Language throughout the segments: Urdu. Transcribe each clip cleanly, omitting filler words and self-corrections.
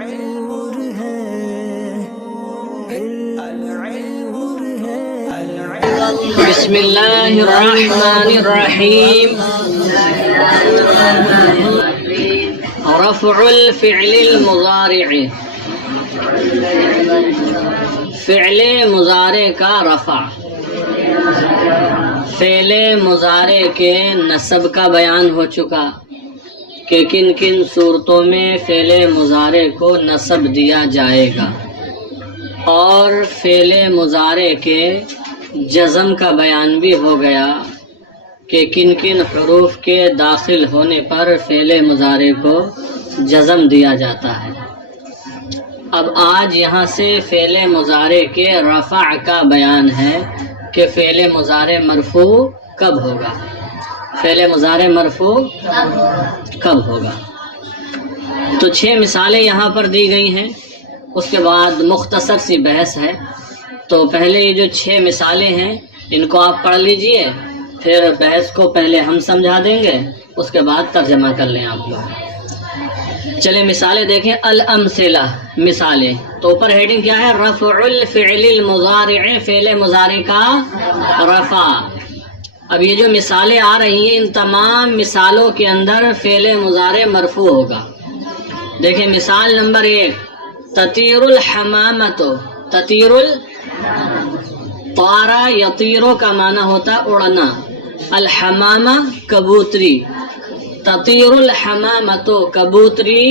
بسم اللہ الرحمن الرحیم. رفع الفعل المضارع، فعل مضارع کا رفع. فعل مضارع کے نصب کا بیان ہو چکا کہ کن کن صورتوں میں فعل مضارع کو نصب دیا جائے گا، اور فعل مضارع کے جزم کا بیان بھی ہو گیا کہ کن کن حروف کے داخل ہونے پر فعل مضارع کو جزم دیا جاتا ہے. اب آج یہاں سے فعل مضارع کے رفع کا بیان ہے کہ فعل مضارع مرفوع کب ہوگا. فعل مضارع مرفوع کب ہوگا. تو 6 مثالیں یہاں پر دی گئی ہیں، اس کے بعد مختصر سی بحث ہے. تو پہلے یہ جو 6 مثالیں ہیں ان کو آپ پڑھ لیجئے، پھر بحث کو پہلے ہم سمجھا دیں گے، اس کے بعد ترجمہ کر لیں آپ لوگ. چلیں مثالیں دیکھیں. الامثلہ، مثالیں. تو اوپر ہیڈنگ کیا ہے؟ رفع الفعل المضارع، فعل مضارع کا رفع. اب یہ جو مثالیں آ رہی ہیں ان تمام مثالوں کے اندر فعل مضارع مرفوع ہوگا. دیکھیں مثال نمبر 1، تطیر الحمامۃ. تطیر طارا یطیرو کا معنی ہوتا ہے اڑنا، الحمامہ کبوتری. تطیر الحمامۃ، کبوتری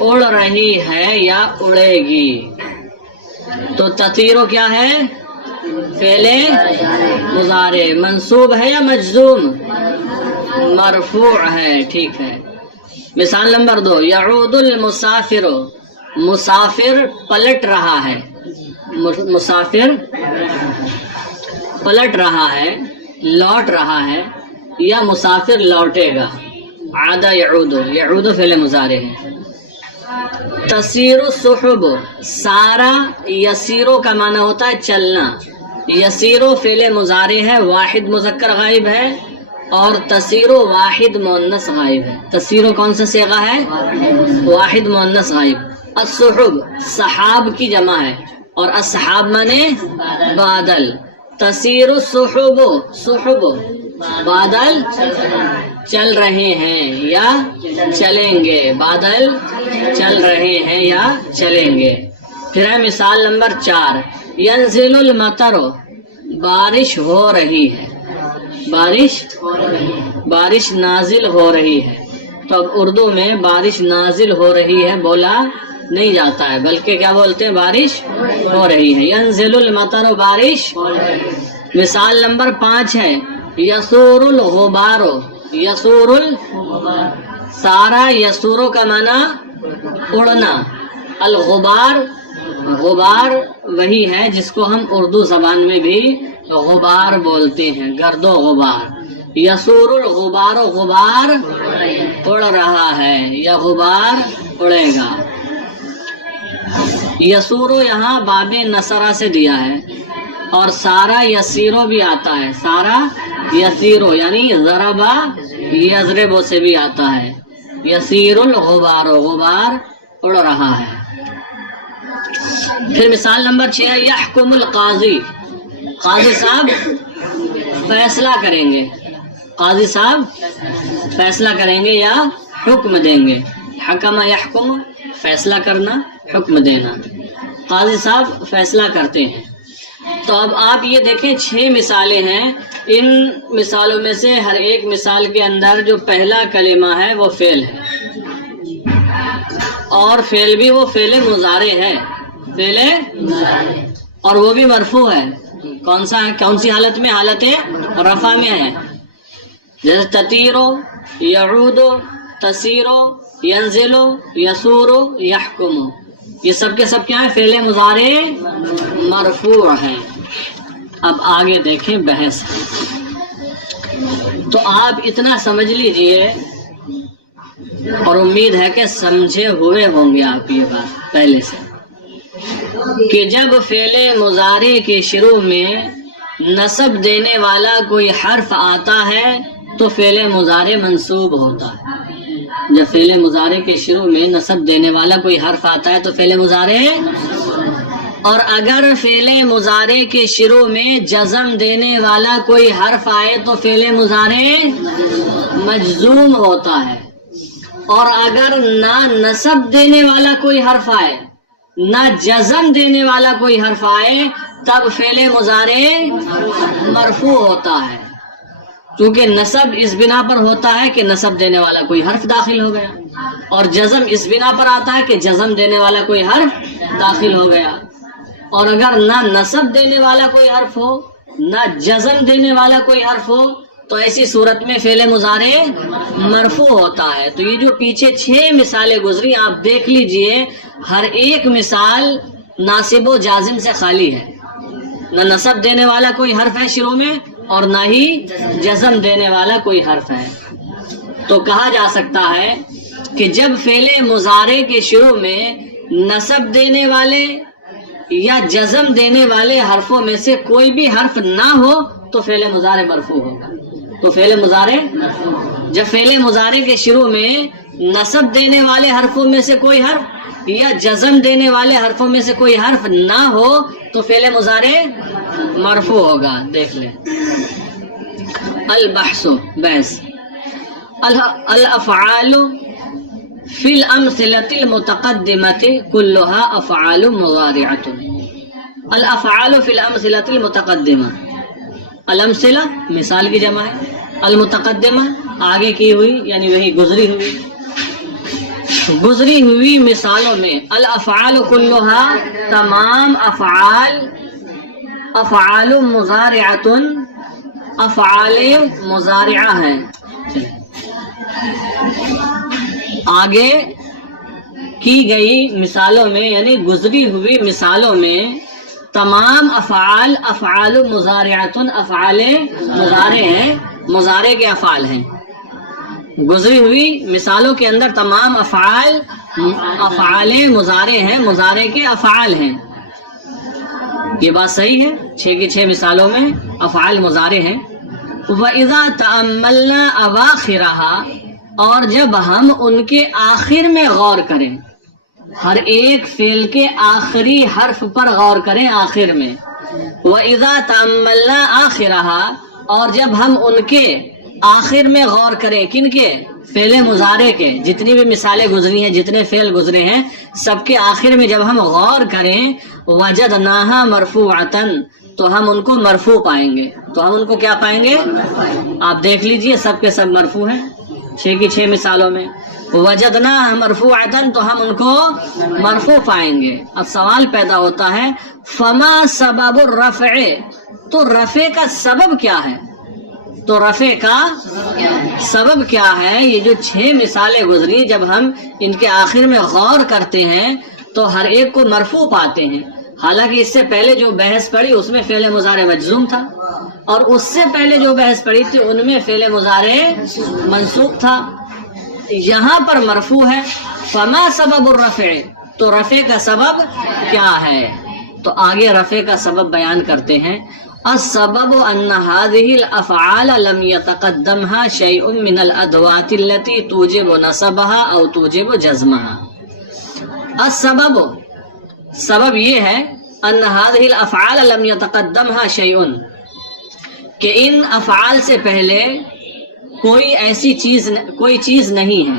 اڑ رہی ہے یا اڑے گی. تو تطیرو کیا ہے؟ فعل مضارع. منصوب ہے یا مجزوم؟ مرفوع ہے. ٹھیک ہے. مثال نمبر 2، یعود المسافر. مسافر پلٹ رہا ہے. مسافر پلٹ رہا ہے، لوٹ رہا ہے، یا مسافر لوٹے گا. عاد یعود، یعود فعل مضارع ہے. تسیر السحب. سارا یسیرو کا معنی ہوتا ہے چلنا. یسیرو فعل مضارع ہے، واحد مذکر غائب ہے، اور تسیرو واحد مؤنث غائب ہے. تسیرو کون سا صیغہ ہے؟ واحد مؤنث غائب. السحب سحاب کی جمع ہے، اور السحاب مانے بادل. تسیر السحب، سحب بادل چل رہے ہیں یا چلیں گے. بادل چل رہے ہیں یا چلیں گے. پھر ہے مثال نمبر 4، ینزل المطر. بارش ہو رہی ہے. بارش نازل ہو رہی ہے. تو اب اردو میں بارش نازل ہو رہی ہے بولا نہیں جاتا ہے، بلکہ کیا بولتے ہیں؟ بارش ہو رہی ہے. ینزل المطر، بارش. مثال نمبر 5 ہے، یسور الغبار. یسور سارا یسورو کا معنی اڑنا. الغبار، غبار وہی ہے جس کو ہم اردو زبان میں بھی غبار بولتے ہیں، گرد و غبار. یسور الغبار، غبار اڑ رہا ہے یا غبار اڑے گا. یسورو یہاں باب نصرہ سے دیا ہے، اور سارا یسیرو بھی آتا ہے. سارا یسیرو یعنی ضربا یضربو سے بھی آتا ہے. یسیر الغبار، غبار اڑ رہا ہے. پھر مثال نمبر 6، یحکم القاضی. قاضی صاحب فیصلہ کریں گے. قاضی صاحب فیصلہ کریں گے یا حکم دیں گے. حکم یحکم، فیصلہ کرنا، حکم دینا. قاضی صاحب فیصلہ کرتے ہیں. تو اب آپ یہ دیکھیں 6 مثالیں ہیں. ان مثالوں میں سے ہر ایک مثال کے اندر جو پہلا کلمہ ہے وہ فعل ہے، اور فعل بھی وہ فعل مضارع ہے. فعل اور وہ بھی مرفوع ہے. کون سی حالت میں؟ حالت رفع میں ہے. جیسے تطیرو، یعودو، تسیرو، ینزلو، یسورو، یحکمو. یہ سب کے سب کیا ہیں؟ فعل مضارع مرفوع ہیں. اب آگے دیکھیں بحث. تو آپ اتنا سمجھ لیجئے، اور امید ہے کہ سمجھے ہوئے ہوں گے آپ یہ بات پہلے سے، کہ جب فعل مضارع کے شروع میں نصب دینے والا کوئی حرف آتا ہے تو فعل مضارع منصوب ہوتا ہے. جب فعل مضارع کے شروع میں نصب دینے والا کوئی حرف آتا ہے تو فعل مضارع، اور اگر فعل مضارع کے شروع میں جزم دینے والا کوئی حرف آئے تو فعل مضارع مجزوم ہوتا ہے، اور اگر نہ نصب دینے والا کوئی حرف آئے نہ جزم دینے والا کوئی حرف آئے تب فعل مضارع مرفوع ہوتا ہے، کیونکہ نصب اس بنا پر ہوتا ہے کہ نصب دینے والا کوئی حرف داخل ہو گیا، اور جزم اس بنا پر آتا ہے کہ جزم دینے والا کوئی حرف داخل ہو گیا، اور اگر نہ نصب دینے والا کوئی حرف ہو نہ جزم دینے والا کوئی حرف ہو تو ایسی صورت میں فعل مضارع مرفوع ہوتا ہے۔ تو یہ جو پیچھے 6 مثالیں گزری آپ دیکھ لیجئے، ہر ایک مثال ناصب و جازم سے خالی ہے، نہ نصب دینے والا کوئی حرف ہے شروع میں اور نہ ہی جزم دینے والا کوئی حرف ہے۔ تو کہا جا سکتا ہے کہ جب فعل مضارع کے شروع میں نصب دینے والے یا جزم دینے والے حرفوں میں سے کوئی بھی حرف نہ ہو تو فعل مضارع مرفوع ہوگا۔ تو فعل مضارع، جب فعل مضارع کے شروع میں نصب دینے والے حرفوں میں سے کوئی حرف یا جزم دینے والے حرفوں میں سے کوئی حرف نہ ہو تو فعل مضارع مرفوع ہوگا۔ دیکھ لیں، البحث بحث، الافعال فی الامثلۃ المتقدمۃ كلها افعال مضارعۃ۔ الافعال فی الامثلۃ المتقدمہ، الامثلہ مثال کی جمع ہے، المتقدمہ آگے کی ہوئی یعنی وہی گزری ہوئی مثالوں میں، الافعال كلها تمام افعال مضارعۃ افعال مضارعہ ہیں۔ آگے کی گئی مثالوں میں یعنی گزری ہوئی مثالوں میں تمام افعال مضارعۃ افعال مضارع ہیں، مضارع کے افعال ہیں۔ گزری ہوئی مثالوں کے اندر تمام افعال مضارع ہیں، مضارع کے افعال ہیں۔ یہ بات صحیح ہے، 6 کی 6 مثالوں میں افعال مضارع ہیں۔ وَإِذَا تَأَمَّلْنَا أَوَاخِرَهَا، اور جب ہم ان کے آخر میں غور کریں، ہر ایک فعل کے آخری حرف پر غور کریں آخر میں۔ وَإِذَا تَأَمَّلْنَا آخِرَهَا، اور جب ہم ان کے آخر میں غور کریں، کن کے؟ فعل مضارع کے۔ جتنی بھی مثالیں گزری ہیں، جتنے فعل گزرے ہیں، سب کے آخر میں جب ہم غور کریں، وَجَدْنَاهَا مَرْفُوعَةً، تو ہم ان کو مرفوع پائیں گے۔ تو ہم ان کو کیا پائیں گے؟ آپ دیکھ لیجئے، سب کے سب مرفوع ہیں 6 کی 6 مثالوں میں۔ وَجَدْنَاهَا مَرْفُوعَةً، تو ہم ان کو مرفوع پائیں گے۔ اب سوال پیدا ہوتا ہے، فَمَا سَبَبُ الرَّفْعِ، تو رفع کا سبب کیا ہے؟ تو رفع کا سبب کیا ہے؟ یہ جو 6 مثالیں گزری، جب ہم ان کے آخر میں غور کرتے ہیں تو ہر ایک کو مرفوع پاتے ہیں، حالانکہ اس سے پہلے جو بحث پڑھی اس میں فعل مضارع مجزوم تھا، اور اس سے پہلے جو بحث پڑھی تھی ان میں فعل مضارع منصوب تھا۔ یہاں پر مرفوع ہے، فما سبب الرفع، تو رفع کا سبب کیا ہے؟ تو آگے رفع کا سبب بیان کرتے ہیں، السبب ان هذه الافعال لم يتقدمها شيء من الادوات التي توجب نصبها او توجب جزمها۔ السبب، سبب یہ ہے، ان هذه الافعال لم يتقدمها شيء، کہ ان افعال سے پہلے کوئی چیز نہیں ہے،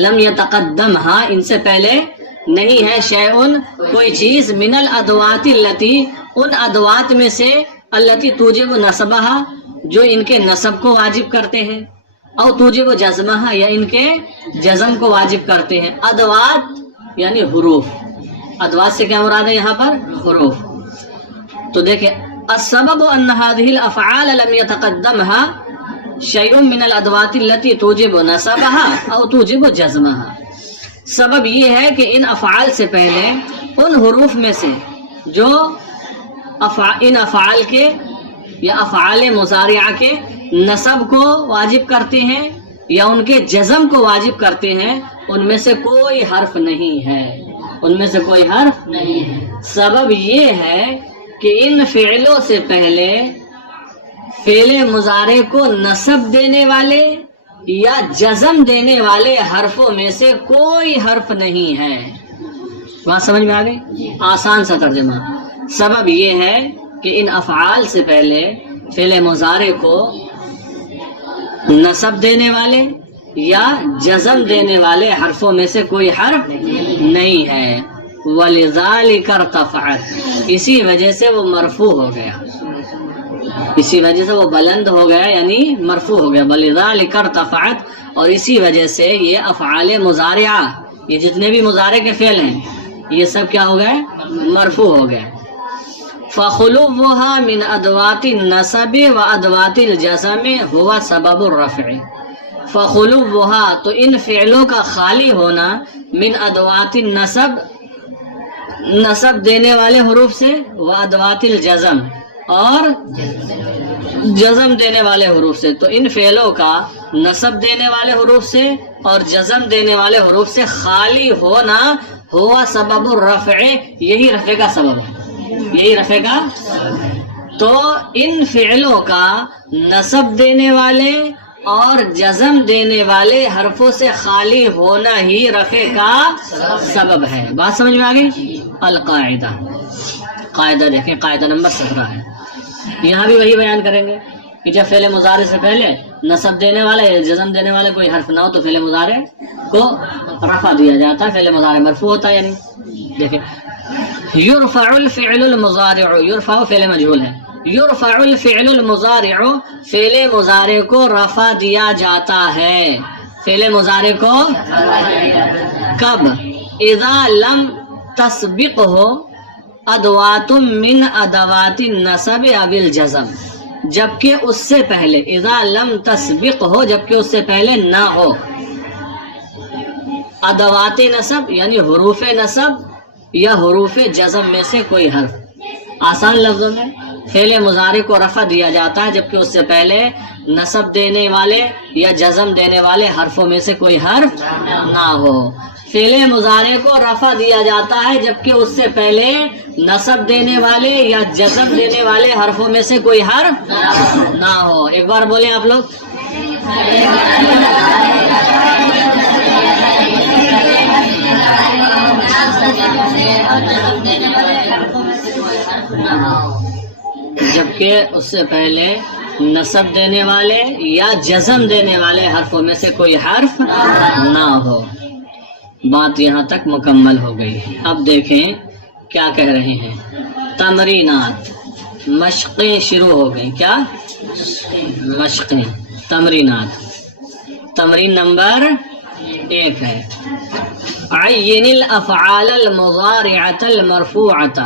لم يتقدمها، ان سے پہلے نہیں ہے، شیئن، کوئی چیز، من الادوات التي، ان ادوات میں سے، التي توجب نصبها، جو ان کے نصب کو واجب کرتے ہیں، او توجب جزمها، یا ان کے جزم کو واجب کرتے ہیں۔ ادوات یعنی حروف، ادوات سے کیا مراد ہے یہاں پر؟ حروف۔ تو دیکھیں، السبب ان هذه الافعال لم يتقدمها شيء من الادوات التي توجب نصبها او توجب جزمها، سبب یہ ہے کہ ان افعال سے پہلے ان حروف میں سے جو ان افعال کے یا افعال مضارعہ کے نصب کو واجب کرتے ہیں یا ان کے جزم کو واجب کرتے ہیں، ان میں سے کوئی حرف نہیں ہے، ان میں سے کوئی حرف نہیں ہے۔ سبب یہ ہے کہ ان فعلوں سے پہلے فعل مضارع کو نصب دینے والے یا جزم دینے والے حرفوں میں سے کوئی حرف نہیں ہے. بات سمجھ میں آ گئی؟ آسان سا ترجمہ. سبب یہ ہے کہ ان افعال سے پہلے فعل مضارع کو نصب دینے والے یا جزم دینے والے حرفوں میں سے کوئی حرف نہیں ہے. وَلِذَلِكَ ارْتَفَعَتْ، اسی وجہ سے وہ مرفوع ہو گیا، اسی وجہ سے وہ بلند ہو گیا، یعنی مرفوع ہو گیا. وَلِذَلِكَ ارْتَفَعَتْ، اور اسی وجہ سے یہ افعال مضارعہ، یہ جتنے بھی مضارع کے فعل ہیں یہ سب کیا ہو گئے؟ مرفوع ہو گئے. فَخُلُوُّهَا مِنْ أَدْوَاتِ النَّصَبِ وَأَدْوَاتِ الْجَزْمِ هُوَ سَبَبُ الرَّفْعِ. فَخُلُوُّهَا، تو ان فعلوں کا خالی ہونا، من ادوات النصب، نصب دینے والے حروف سے، وادوات الجزم، اور جزم دینے والے حروف سے. تو ان فعلوں کا نصب دینے والے حروف سے اور جزم دینے والے حروف سے خالی ہونا، ہوا سبب الرفع، یہی رفع کا سبب ہے، یہی رفع کا. تو ان فعلوں کا نصب دینے والے اور جزم دینے والے حرفوں سے خالی ہونا ہی رفع کا سبب ہے. بات سمجھ میں آ گئی؟ القاعدہ، قاعدہ دیکھیں، قاعدہ نمبر 17 ہے. یہاں بھی وہی بیان کریں گے کہ جب فعل مضارع سے پہلے نصب دینے والا یا جزم دینے والے کوئی حرف نہ ہو تو فعل مضارع کو رفع دیا جاتا ہے، فعل مضارع مرفوع ہوتا ہے. یعنی دیکھیں، یرفع الفعل المضارع، یرفع فعل مجہول ہے، یرفع الفعل المضارع، فعل مضارع کو رفع دیا جاتا ہے. فعل مضارع کو کب؟ اذا لم تسبقہ ادوات من ادوات النصب او الجزم، جبکہ اس سے پہلے، اذا لم تسبقہ، جبکہ اس سے پہلے نہ ہو، ادوات نصب یعنی حروف نصب یا حروف جزم میں سے کوئی حرف. آسان لفظوں میں فعل مضارع کو رفع دیا جاتا ہے جبکہ اس سے پہلے نصب دینے والے یا جزم دینے والے حرفوں میں سے کوئی حرف نہ ہو. فعل مضارع کو رفع دیا جاتا ہے جبکہ اس سے پہلے نصب دینے والے یا جزم دینے والے حرفوں میں سے کوئی حرف نہ ہو. ایک بار بولیں آپ لوگ. جبکہ اس سے پہلے نصب دینے والے یا جزم دینے والے حرفوں میں سے کوئی حرف نہ ہو. بات یہاں تک مکمل ہو گئی. اب دیکھیں کیا کہہ رہے ہیں. تمرینات، مشقیں شروع ہو گئیں. کیا مشقیں؟ تمرینات. تمرین نمبر 1 ہے عین الافعال المضارعة المرفوعة.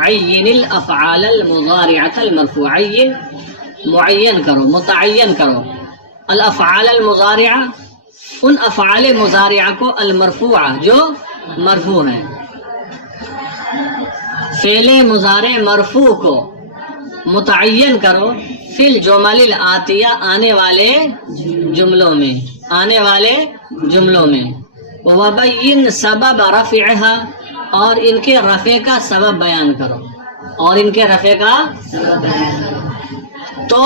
عین الافعال المضارعة المرفوعة. عین معین کرو، متعین کرو. الافعال المضارعہ، ان افعال مضارعہ کو، المرفوعہ جو مرفوع ہے. فعل مضارع مرفوع کو متعین کرو فی الجمل الآتیہ، آنے والے جملوں میں، آنے والے جملوں میں. وبین سبب رفعها، اور ان کے رفع کا سبب بیان کرو، اور ان کے رفع کا. تو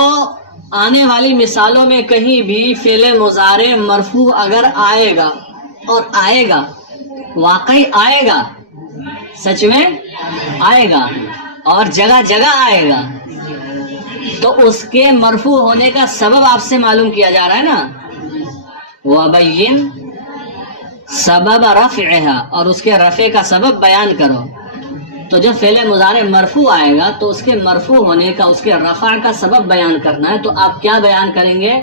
آنے والی مثالوں میں کہیں بھی فعل مضارع مرفوع اگر آئے گا، اور آئے گا، واقعی آئے گا، سچ میں آئے گا اور جگہ جگہ آئے گا، تو اس کے مرفوع ہونے کا سبب آپ سے معلوم کیا جا رہا ہے نا. وَبَيِّن سبب رفعها، اور اس کے رفع کا سبب بیان کرو. تو جب فعل مضارع مرفوع آئے گا تو اس کے مرفوع ہونے کا، اس کے رفع کا سبب بیان کرنا ہے. تو آپ کیا بیان کریں گے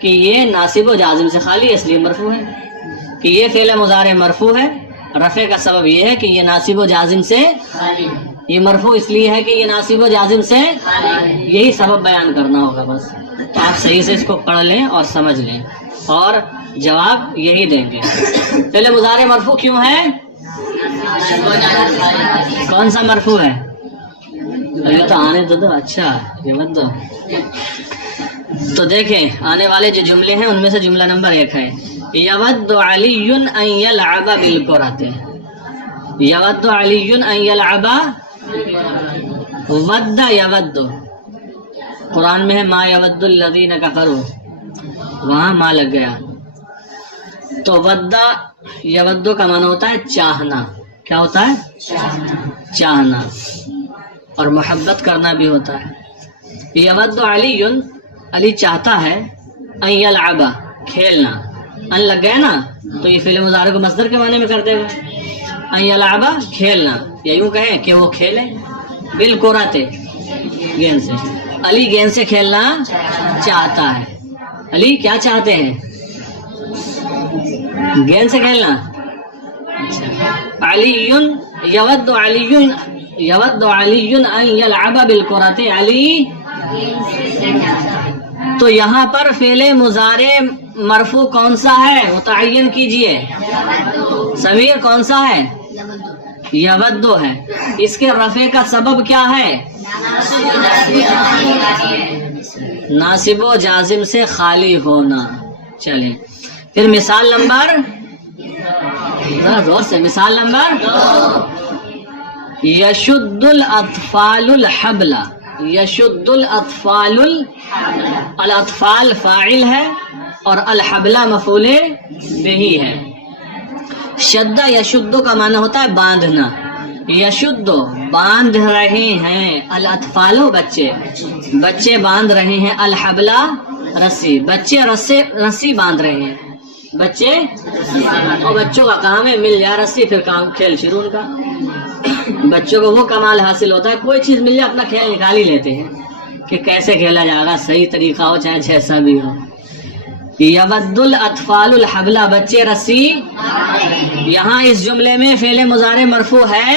کہ یہ ناصب و جازم سے خالی ہے، اس لیے مرفوع ہے. کہ یہ فعل مضارع مرفوع ہے، رفع کا سبب یہ ہے کہ یہ ناصب و جازم سے خالی، یہ مرفوع اس لیے ہے کہ یہ ناصب و جازم سے خالی، یہی سبب بیان کرنا ہوگا بس. تو آپ صحیح سے اس کو پڑھ لیں اور سمجھ لیں اور جواب یہی دیں گے. فعل مضارع مرفوع کیوں ہے؟ کون سا مرفوع ہے؟ یہ تو آنے دو. اچھا یہ مت دو. تو دیکھیں آنے والے جو جملے ہیں ان میں سے جملہ نمبر 1 ہے یود علی ان یلعب بالکرۃ. یود علی ان یلعب، ود یود، قرآن میں ہے ما یود الذین کفروا. وہاں ماں لگ گیا. تو ودہ یودو کا معنی ہوتا ہے چاہنا. کیا ہوتا ہے؟ چاہنا. اور محبت کرنا بھی ہوتا ہے. یود علی، علی چاہتا ہے، ان یلعب کھیلنا. ان لگ گیا نا تو یہ فعل مضارع کو مصدر کے معنی میں کر دے گا. ان یلعب کھیلنا، یا یوں کہیں کہ وہ کھیلے. بالکرۃ گیند سے. علی گیند سے کھیلنا چاہتا ہے. علی کیا چاہتے ہیں؟ گیند سے کھیلنا. علی یود علی ان یلعب بالکرۃ. علی، تو یہاں پر فعل مضارع مرفوع کون سا ہے متعین کیجئے. سمیر کون سا ہے؟ یودو ہے. اس کے رفع کا سبب کیا ہے؟ ناصب و جازم سے خالی ہونا. چلیں پھر مثال نمبر، ذرا زور سے، مثال نمبر یشد الاطفال الحبل. یشد الاطفال، الاطفال فاعل ہے اور الحبل مفعول بہ ہے. شدہ یشد کا معنی ہوتا ہے باندھنا. یشد باندھ رہے ہیں، الاطفال بچے باندھ رہے ہیں، الحبل رسی، بچے رسی باندھ رہے ہیں. بچے، اور بچوں کا کام ہے مل جائے رسی پھر کام کھیل شروع ان کا. بچوں کو وہ کمال حاصل ہوتا ہے، کوئی چیز مل جائے اپنا کھیل نکال ہی لیتے ہیں کہ کیسے کھیلا جائے گا، صحیح طریقہ ہو چاہے جیسا بھی ہو. یود الاطفال الحبل، بچے رسی. یہاں اس جملے میں فعل مضارع مرفوع ہے،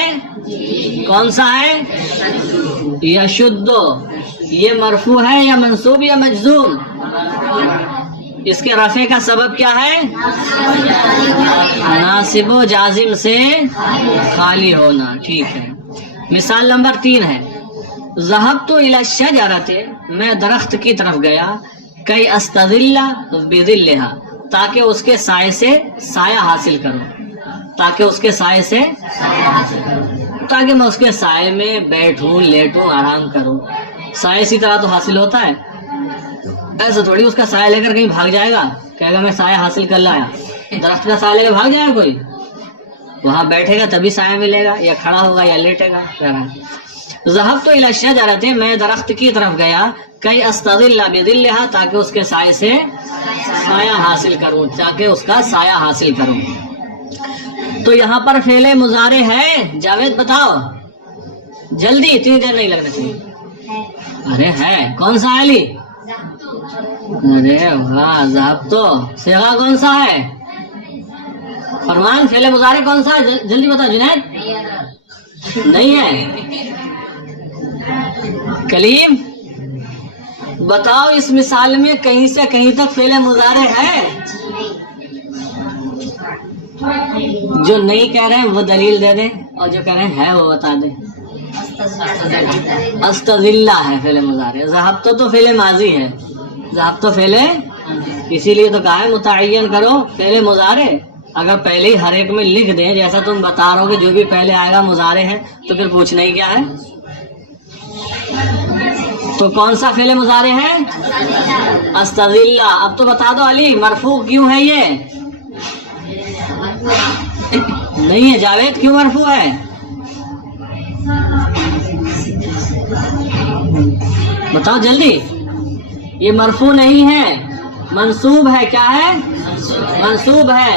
کون سا ہے؟ یشد. یہ مرفوع ہے یا منصوب یا مجزوم؟ اس کے رفع کا سبب کیا ہے؟ ناصب و جازم سے خالی ہونا. ٹھیک ہے. مثال نمبر 3 ہے، ذهبت الى الشجرة، میں درخت کی طرف گیا، کئی استظل بظلها، تاکہ اس کے سائے سے سایہ حاصل کروں. تاکہ اس کے سائے سے، تاکہ میں اس کے سائے میں بیٹھوں، لیٹوں، آرام کروں. سائے اسی طرح تو حاصل ہوتا ہے، ایسا تھوڑی اس کا سایہ لے کر کہیں بھاگ جائے گا، کہے گا میں سایہ حاصل کر لایا. درخت کا سایہ لے کر بھاگ جائے گا کوئی؟ وہاں بیٹھے گا تبھی سایہ ملے گا، یا کھڑا ہوگا یا لیٹے گا. ذهبت الى الشجرة، میں درخت کی طرف گیا، کئی استظل بظلها، تاکہ اس کے سائے سے سایہ حاصل کروں، تاکہ اس کا سایہ حاصل کروں. تو یہاں پر فعل مضارع ہے. جاوید بتاؤ جلدی، اتنی دیر نہیں لگنا چاہیے. ارے ہے، کون سا علی؟ ارے واہ، ذهبت. صیغہ کون سا ہے؟ فرمان فعل مضارع کون سا ہے؟ جلدی بتاؤ. جنید نہیں ہے. کلیم بتاؤ، اس مثال میں کہیں سے کہیں تک فعل مضارع ہے؟ جو نہیں کہہ رہے ہیں وہ دلیل دے دیں، اور جو کہہ رہے ہیں ہے وہ بتا دیں. استظلہ ہے فعل مضارع. ذهبت تو فعل ماضی ہے، ذهبت فعل، اسی لیے تو کہا ہے متعین کرو فعل مضارع. اگر پہلے ہی ہر ایک میں لکھ دیں جیسا تم بتا رہو کہ جو بھی پہلے آئے گا مضارع ہے، تو پھر پوچھنا ہی کیا ہے. تو کون سا فعل مضارع ہے؟ استظلہ. اب تو بتا دو علی، مرفوع کیوں ہے یہ؟ نہیں ہے. جاوید کیوں مرفوع ہے؟ بتاؤ جلدی. یہ مرفوع نہیں ہے، منصوب ہے. کیا ہے؟ منصوب ہے.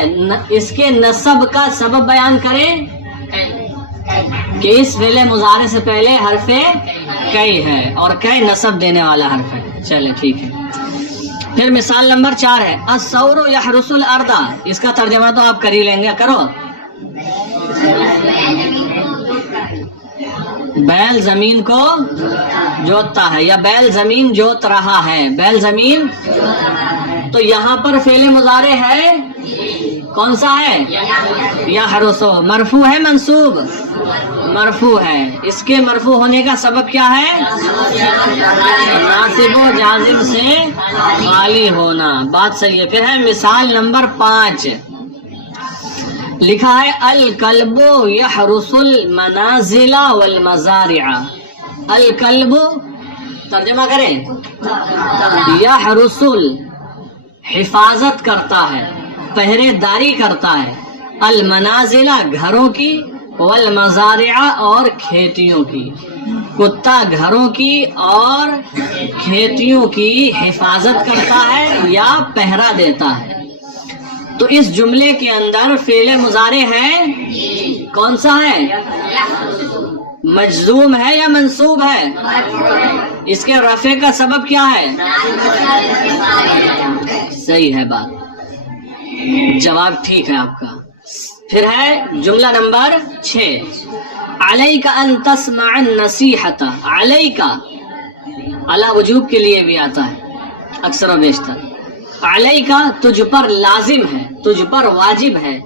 اس کے نصب کا سبب بیان کریں کہ اس فعل مضارع سے پہلے حرف کئی ہے، اور کئی نصب دینے والا حرف ہے. چلے ٹھیک ہے. پھر مثال نمبر 4 ہے، الثور یحرس الارض. اس کا ترجمہ تو آپ کر ہی لیں گے، کرو. بیل زمین کو جوتتا ہے، یا بیل زمین جوت رہا ہے. بیل زمین، تو یہاں پر فعل مضارع ہے، کون سا ہے؟ یحرسو. مرفوع ہے منصوب؟ مرفوع ہے. اس کے مرفوع ہونے کا سبب کیا ہے؟ ناصب و جازم سے خالی ہونا. بات صحیح ہے. پھر ہے مثال نمبر 5، لکھا ہے الکلب یحرس المنازل والمزارع. الکلب ترجمہ کریں، یحرس حفاظت کرتا ہے، پہرے داری کرتا ہے، المنازل گھروں کی، والمزارع اور کھیتیوں کی، کتا گھروں کی اور کھیتیوں کی حفاظت کرتا ہے یا پہرا دیتا ہے۔ تو اس جملے کے اندر فعل مضارع ہے، کون سا ہے؟ مجزوم ہے یا منصوب ہے؟ اس کے رفع کا سبب کیا ہے؟ صحیح ہے بات، جواب ٹھیک ہے آپ کا۔ پھر ہے جملہ نمبر 6، علیک ان تسمع النصیحۃ۔ علیک علی وجوب کے لیے بھی آتا ہے اکثر و بیشتر۔ علیک تجھ پر لازم ہے، تجھ پر واجب ہے،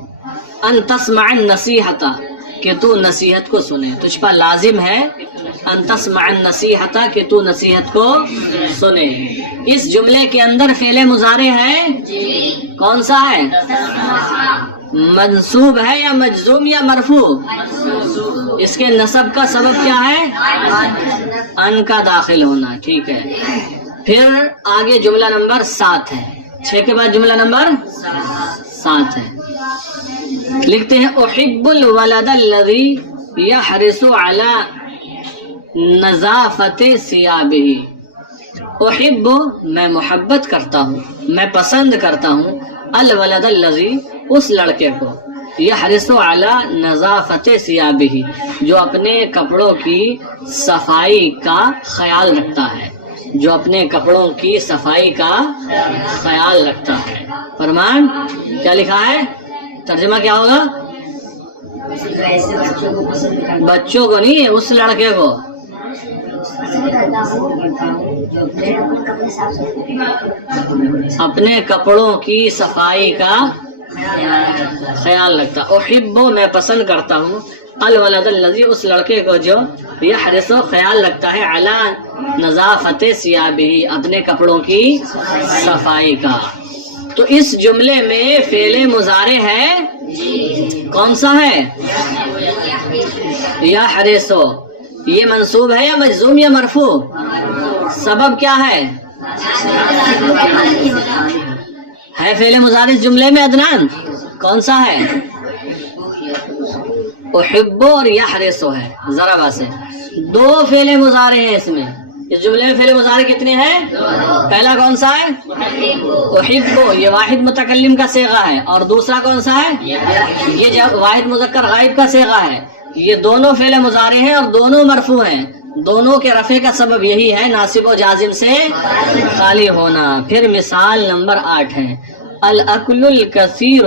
ان تسمع النصیحۃ کہ تو نصیحت کو سنے، تجھ پر لازم ہے ان تسمع النصیحۃ کہ تو نصیحت کو سنے۔ اس جملے کے اندر فعل مضارع ہے، کون سا ہے؟ منصوب ہے یا مجزوم یا مرفوع؟ اس کے نصب کا سبب کیا ہے؟ ان کا داخل ہونا، ٹھیک ہے۔ پھر آگے جملہ نمبر 7 ہے، 6 کے بعد جملہ نمبر 7 ہے۔ لکھتے ہیں احب الولد الذی یحرص علی نظافت ثیابہ۔ احب میں محبت کرتا ہوں، میں پسند کرتا ہوں، الولد الذی اس لڑکے کو، یحرص علی نظافت ثیابہ جو اپنے کپڑوں کی صفائی کا خیال رکھتا ہے، جو اپنے کپڑوں کی صفائی کا خیال رکھتا ہے۔ فرمان کیا لکھا ہے؟ ترجمہ کیا ہوگا؟ بچوں کو نہیں، اس لڑکے کو۔ اپنے کپڑوں کی صفائی کا خیال رکھتا۔ احب میں پسند کرتا ہوں، الولد الذی اس لڑکے کو جو یحرص خیال رکھتا ہے، علی نظافت ثیابہ اپنے کپڑوں کی صفائی کا۔ تو اس جملے میں فعل مضارع ہے، کون سا ہے؟ یحرص۔ یہ منصوب ہے یا مجزوم یا مرفوع؟ سبب کیا ہے؟ ہے فعل مضارع اس جملے میں عدنان، کون سا ہے؟ احب اور یحرص ہے، ذرا سے 2 فعل مضارع ہیں اس میں۔ اس جملے میں فعل مضارع کتنے ہیں؟ پہلا کون سا ہے؟ احب، یہ واحد متکلم کا صیغہ ہے، اور دوسرا کون سا ہے؟ یہ جب واحد مذکر غائب کا صیغہ ہے۔ یہ دونوں فعل مضارع ہیں اور دونوں مرفوع ہیں، دونوں کے رفع کا سبب یہی ہے ناصب و جازم سے خالی ہونا۔ پھر مثال نمبر 8 ہے، الاکل الکثیر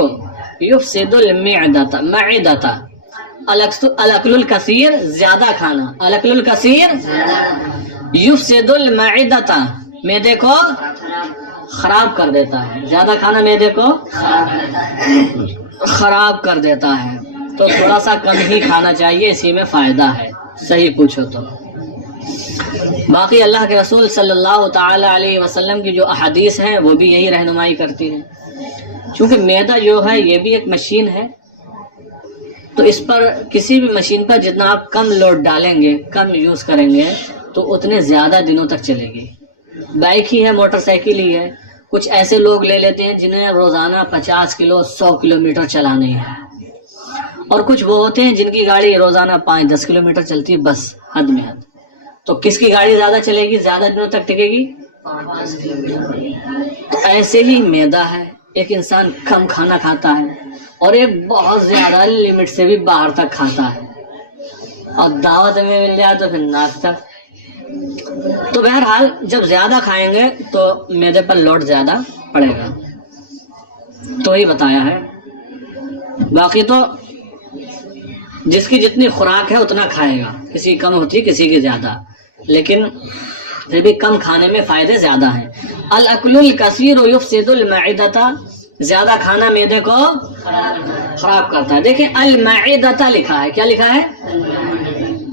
یفسد المعدۃ۔ الاکل الکثیر زیادہ کھانا، الاکل الکثیر یفسد المعدۃ معدے کو خراب کر دیتا ہے، زیادہ کھانا معدے کو خراب کر دیتا ہے، تو تھوڑا سا کم ہی کھانا چاہیے، اسی میں فائدہ ہے، صحیح پوچھو تو۔ باقی اللہ کے رسول صلی اللہ تعالی علیہ وسلم کی جو احادیث ہیں وہ بھی یہی رہنمائی کرتی ہیں۔ چونکہ معدہ جو ہے یہ بھی ایک مشین ہے، تو اس پر کسی بھی مشین پر جتنا آپ کم لوڈ ڈالیں گے، کم یوز کریں گے، تو اتنے زیادہ دنوں تک چلے گی۔ بائک ہی ہے، موٹر سائیکل ہی ہے، کچھ ایسے لوگ لے لیتے ہیں جنہیں روزانہ 50 کلو 100 کلومیٹر چلانی ہے، اور کچھ وہ ہوتے ہیں جن کی گاڑی روزانہ 5-10 کلومیٹر چلتی ہے، بس حد میں حد۔ تو کس کی گاڑی زیادہ چلے گی، زیادہ دنوں تک ٹکے گی؟ تو ایسے ہی معدہ ہے، ایک انسان کم کھانا کھاتا ہے اور ایک بہت زیادہ لمٹ سے بھی باہر تک کھاتا ہے، اور دعوت میں مل جائے تو پھر ناک تک۔ تو بہرحال جب زیادہ کھائیں گے تو معدے پر لوڈ زیادہ پڑے گا، تو ہی بتایا ہے۔ باقی تو جس کی جتنی خوراک ہے اتنا کھائے گا، کسی کی کم ہوتی کسی کی زیادہ، لیکن پھر بھی کم کھانے میں فائدے زیادہ ہیں۔ الاکل الکثیر یفسد المعدۃ، زیادہ کھانا معدے کو خراب کرتا ہے۔ دیکھیں المعدۃ لکھا ہے، کیا لکھا ہے؟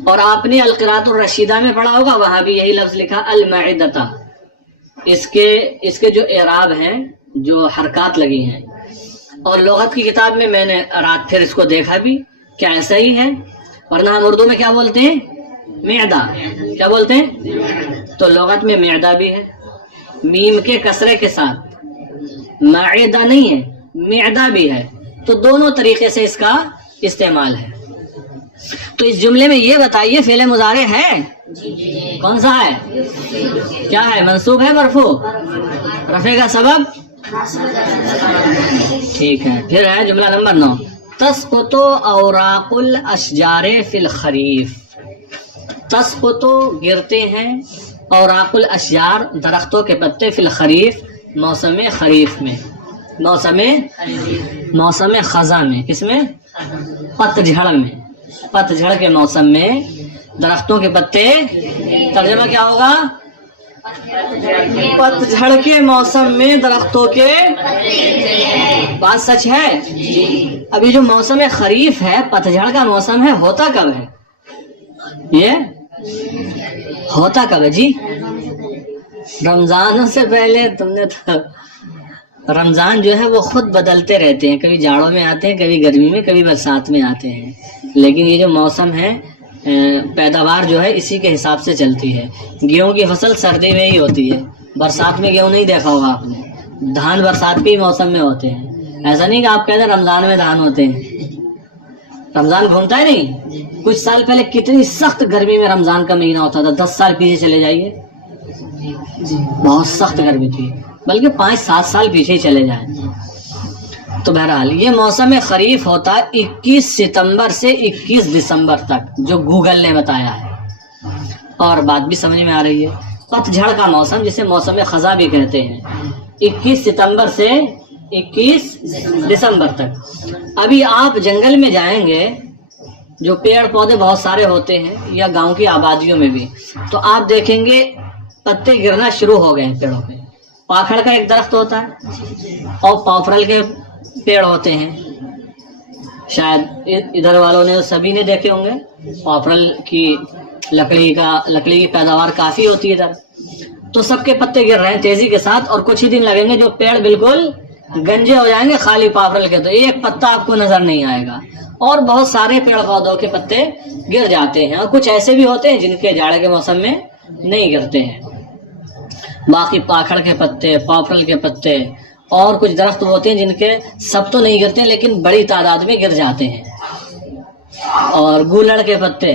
اور آپ نے القراءۃ الرشیدہ میں پڑھا ہوگا، وہاں بھی یہی لفظ لکھا المعدۃ۔ اس کے جو اعراب ہیں، جو حرکات لگی ہیں، اور لغت کی کتاب میں میں نے رات پھر اس کو دیکھا بھی، کیا ایسا ہی ہے؟ ورنہ ہم اردو میں کیا بولتے ہیں؟ معدہ، کیا بولتے ہیں؟ تو لغت میں معدہ بھی ہے، میم کے کسرے کے ساتھ معدہ نہیں ہے، معدہ بھی ہے، تو دونوں طریقے سے اس کا استعمال ہے۔ تو اس جملے میں یہ بتائیے فعل مضارع ہے کون سا ہے؟ کیا ہے؟ منصوب ہے، مرفوع؟ رفع کا سبب؟ ٹھیک ہے، پھر ہے جملہ نمبر 9، تسقط اوراق الاشجار فی الخریف۔ تسقط گرتے ہیں، اوراق الاشجار درختوں کے پتے، فی الخریف موسم خریف میں، موسم خزاں میں، کس میں؟ پتجھڑ میں، پتجھڑ کے موسم میں درختوں کے پتے، ترجمہ کیا ہوگا؟ پتجھڑ کے موسم میں درختوں کے، بات سچ ہے؟ ابھی جو موسم خریف ہے، پتجھڑ کا موسم ہے، ہوتا کب ہے؟ یہ ہوتا کب ہے جی؟ رمضان سے پہلے تم نے تو، رمضان جو ہے وہ خود بدلتے رہتے ہیں، کبھی جاڑوں میں آتے ہیں، کبھی گرمی میں، کبھی برسات میں آتے ہیں، لیکن یہ جو موسم ہے پیداوار جو ہے اسی کے حساب سے چلتی ہے۔ گیہوں کی فصل سردی میں ہی ہوتی ہے، برسات میں گیہوں نہیں دیکھا ہوگا آپ نے، دھان برسات کے ہی موسم میں ہوتے ہیں، ایسا نہیں کہ آپ کہتے ہیں رمضان میں دھان ہوتے ہیں، رمضان گھومتا ہے نہیں۔ کچھ سال پہلے کتنی سخت گرمی میں رمضان کا مہینہ ہوتا تھا، 10 سال پیچھے چلے جائیے، بہت سخت گرمی تھی، بلکہ 5-7 سال پیچھے چلے جائیں۔ تو بہرحال یہ موسم خریف ہوتا ہے 21 ستمبر سے 21 دسمبر تک، جو گوگل نے بتایا ہے، اور بات بھی سمجھ میں آ رہی ہے۔ پتجھڑ کا موسم جسے موسم خزاں بھی کہتے ہیں، 21 ستمبر سے 21 دسمبر تک۔ ابھی آپ جنگل میں جائیں گے، جو پیڑ پودے بہت سارے ہوتے ہیں، یا گاؤں کی آبادیوں میں بھی، تو آپ دیکھیں گے پتے گرنا شروع ہو گئے ہیں پیڑوں پہ۔ پاکھڑ کا ایک درخت ہوتا ہے، اور پاپرل کے پیڑ ہوتے ہیں، شاید ادھر والوں نے سبھی نے دیکھے ہوں گے، پاپرل کی لکڑی کی پیداوار کافی ہوتی ہے ادھر، تو سب کے پتے گر رہے ہیں تیزی کے ساتھ، اور کچھ ہی دن لگیں گے جو پیڑ بالکل گنجے ہو جائیں گے خالی پاپرل کے، تو ایک پتا آپ کو نظر نہیں آئے گا، اور بہت سارے پیڑ پودوں کے پتے گر جاتے ہیں، اور کچھ ایسے بھی ہوتے ہیں جن کے جاڑے کے موسم میں نہیں گرتے ہیں۔ باقی پاکھڑ کے پتے، پاپرل کے پتے، اور کچھ درخت ہوتے ہیں جن کے سب تو نہیں گرتے لیکن بڑی تعداد میں گر جاتے ہیں، اور گولڑ کے پتے،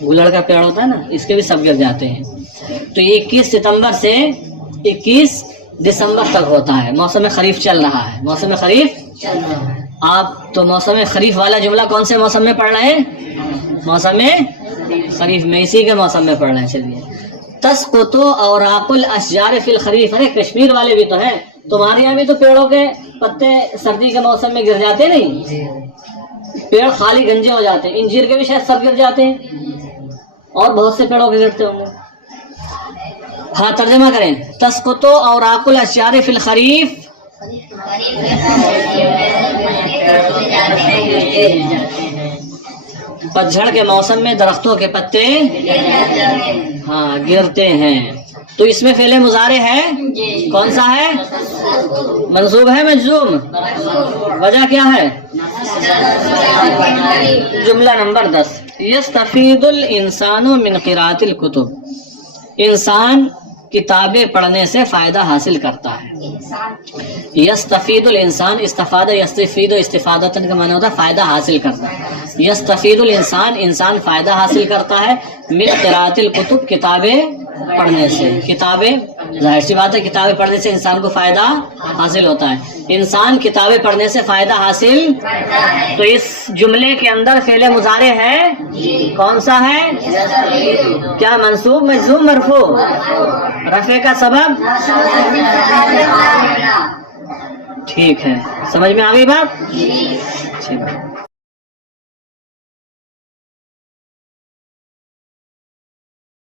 گولڑ کا پیڑ ہوتا ہے نا، اس کے بھی سب گر جاتے ہیں۔ تو یہ 21 ستمبر سے 21 دسمبر تک ہوتا ہے، موسم خریف چل رہا ہے، موسم خریف۔ آپ تو موسم خریف والا جملہ کون سے موسم میں پڑھ رہے ہیں؟ موسم خریف میں، اسی کے موسم میں پڑھ رہے ہیں۔ چلیے، تسقط اوراق الاشجار فی الخریف، ارے کشمیر والے بھی تو ہیں، تمہارے یہاں بھی تو پیڑوں کے پتے سردی کے موسم میں گر جاتے نہیں، پیڑ خالی گنجے ہو جاتے ہیں، انجیر کے بھی شاید سب گر جاتے ہیں، اور بہت سے پیڑوں کے گرتے ہوں گے۔ ہاں ترجمہ کریں، تسقط اوراق الاشجار فی الخریف، پتجھڑ کے موسم میں درختوں کے پتے ہاں گرتے ہیں۔ تو اس میں فعل مضارع ہے، کون سا ہے؟ منصوب ہے، مجزوم؟ وجہ کیا ہے؟ جملہ نمبر 10، یستفید الانسان من قراءۃ الکتب، انسان کتابیں پڑھنے سے فائدہ حاصل کرتا ہے۔ یستفید الانسان، استفادہ یستفید استفادۃ کا معنی ہوتا ہے فائدہ حاصل کرنا۔ یستفید الانسان، انسان فائدہ حاصل کرتا ہے، من قراءۃ الکتب، کتابیں پڑھنے سے۔ کتابیں، ظاہر سی بات ہے کتابیں پڑھنے سے انسان کو فائدہ حاصل ہوتا ہے، انسان کتابیں پڑھنے سے فائدہ حاصل۔ تو اس جملے کے اندر فعل مضارع ہے، کون سا ہے؟ کیا منصوب، مجزوم، مرفوع؟ رفع کا سبب؟ ٹھیک ہے، سمجھ میں آ گئی بات؟ ٹھیک ہے۔